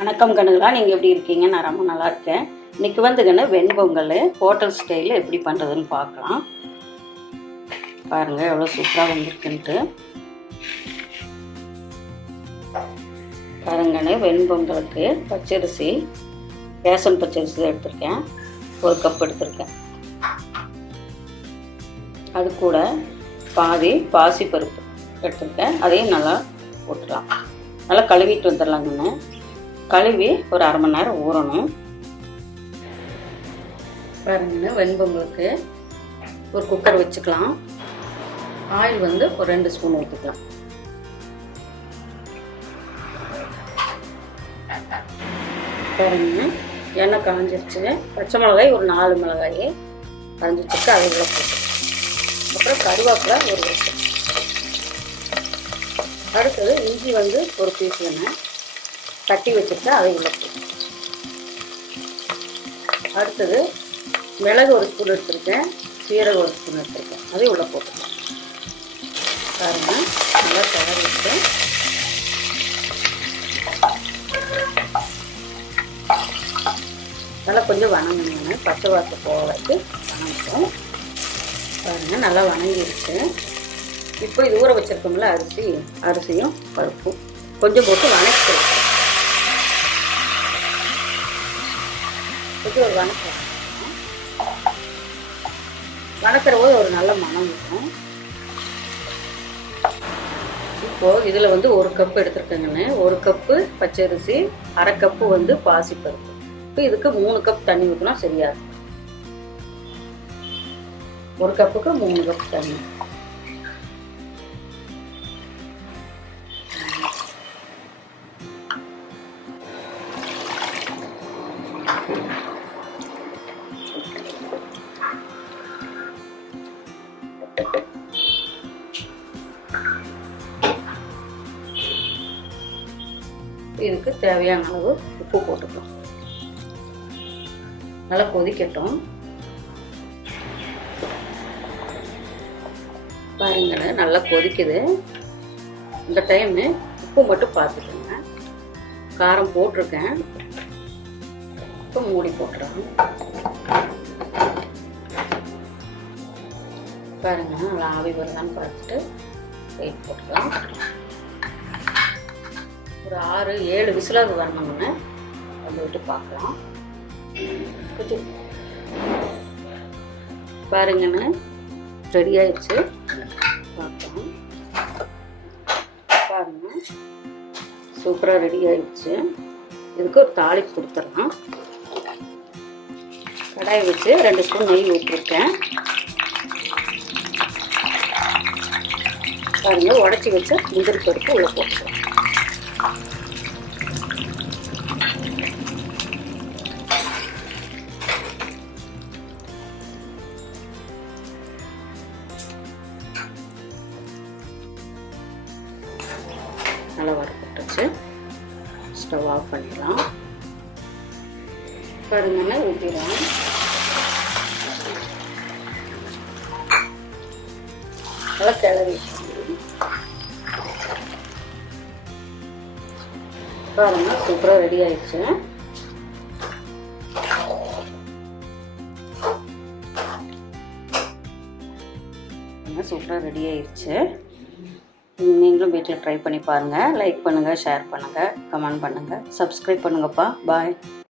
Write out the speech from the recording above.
வணக்கம் கண்ணுங்களா, நீங்கள் எப்படி இருக்கீங்க? நான் ரொம்ப நல்லா இருக்கேன். இன்றைக்கி வந்துங்கன்னு வெண்பொங்கல் ஹோட்டல் ஸ்டைலில் எப்படி பண்ணுறதுன்னு பார்க்கலாம். பாருங்கள் எவ்வளோ சூப்பராக வந்திருக்குன்ட்டு. பாருங்கன்னு வெண்பொங்கலுக்கு பச்சரிசி, ரேஷன் பச்சரிசி எடுத்திருக்கேன், 1 கப் எடுத்திருக்கேன். அது கூட பாதி பாசி பருப்பு எடுத்திருக்கேன், அதையும் நல்லா போட்டுடலாம். நல்லா கழுவிட்டு வந்துடலாங்கன்னு. கழுவி ஒரு அரை மணி நேரம் ஊறணும். பாருங்கன்னு வெண்பொங்கலுக்கு ஒரு குக்கர் வச்சுக்கலாம். ஆயில் வந்து ஒரு 2 ஸ்பூன் ஊற்றிக்கலாம். பாருங்க எண்ணெய் காஞ்சிருச்சு. பச்சை மிளகாய் ஒரு 4 மிளகாய் அரைஞ்சி வச்சுருக்கு, அதை உள்ள போட்டு. அப்புறம் கருவேப்பிலை ஒரு வச்சு. அடுத்தது இஞ்சி வந்து ஒரு பீஸ் வேணும், தட்டி வச்சுருக்கேன், அதை உள்ள போட்டு. அடுத்தது மிளகு ஒரு ஸ்பூன் எடுத்துருக்கேன், சீரகம் ஒரு ஸ்பூன் எடுத்துருக்கேன், அதையும் உள்ள போட்டுருக்கேன். பாருங்க நல்லா கிளறி விட்டு நல்லா கொஞ்சம் வணங்கணும், பச்சை வாசை போக வச்சு வணங்கிட்டோம். பாருங்கள் நல்லா வணங்கிடுச்சு. இப்போ இது ஊற வச்சுருக்கோம்ல அரிசியும் பருப்பும் கொஞ்சம் போட்டு வணக்கிடுவோம். கொஞ்சம் ஒரு வணக்கிற போது ஒரு நல்ல மணம் இருக்கும். இப்போது இதில் வந்து 1 கப்பு எடுத்துருக்கேங்கன்னு. 1 கப்பு பச்சரிசி, அரை கப்பு வந்து பாசிப்பருப்பு. இப்போ இதுக்கு 3 கப் தண்ணி ஊற்றினா சரியா இருக்கும். 1 கப்புக்கு 3 கப் தண்ணி. இதுக்கு தேவையான அளவு உப்பு போட்டுக்கலாம். நல்லா கொதிக்கட்டும். பாருங்க நல்லா கொதிக்குது. இந்த டைமு உப்பு மட்டும் பார்த்துக்கோங்க. காரம் போட்டிருக்கேன். இப்போ மூடி போட்டுறோம். பாருங்க நல்லா ஆவி வருதான்னு பார்த்துட்டு வெயிட் போட்டுக்கலாம். ஒரு 6-7 விசிலாவது வரணும்னு வந்து விட்டு பார்க்கலாம். பாருங்கன்னு ரெடி ஆயிடுச்சு. பார்க்கலாம். பாருங்க சூப்பராக ரெடி ஆயிடுச்சு. இதுக்கு ஒரு தாளிப்பு கொடுத்துடலாம். கடாயை வச்சு 2 ஸ்பூன் நெய் ஊற்றிருக்கேன். பாருங்க உடச்சி வச்சு முந்திரி பருப்பு உள்ள போட்டுக்கலாம். நல்லா வறுப்பட்டுச்சு. ஸ்டவ் ஆஃப் பண்ணிடலாம். பாருங்கன்னா ஊற்றிடலாம். நல்லா கிளறி பாருங்க சூப்பராக ரெடி ஆயிடுச்சு. சூப்பராக ரெடி ஆயிடுச்சு. நீங்களும் வீட்டில் ட்ரை பண்ணி பாருங்கள். லைக் பண்ணுங்கள், ஷேர் பண்ணுங்கள், கமெண்ட் பண்ணுங்கள், சப்ஸ்கிரைப் பண்ணுங்கப்பா. பாய்.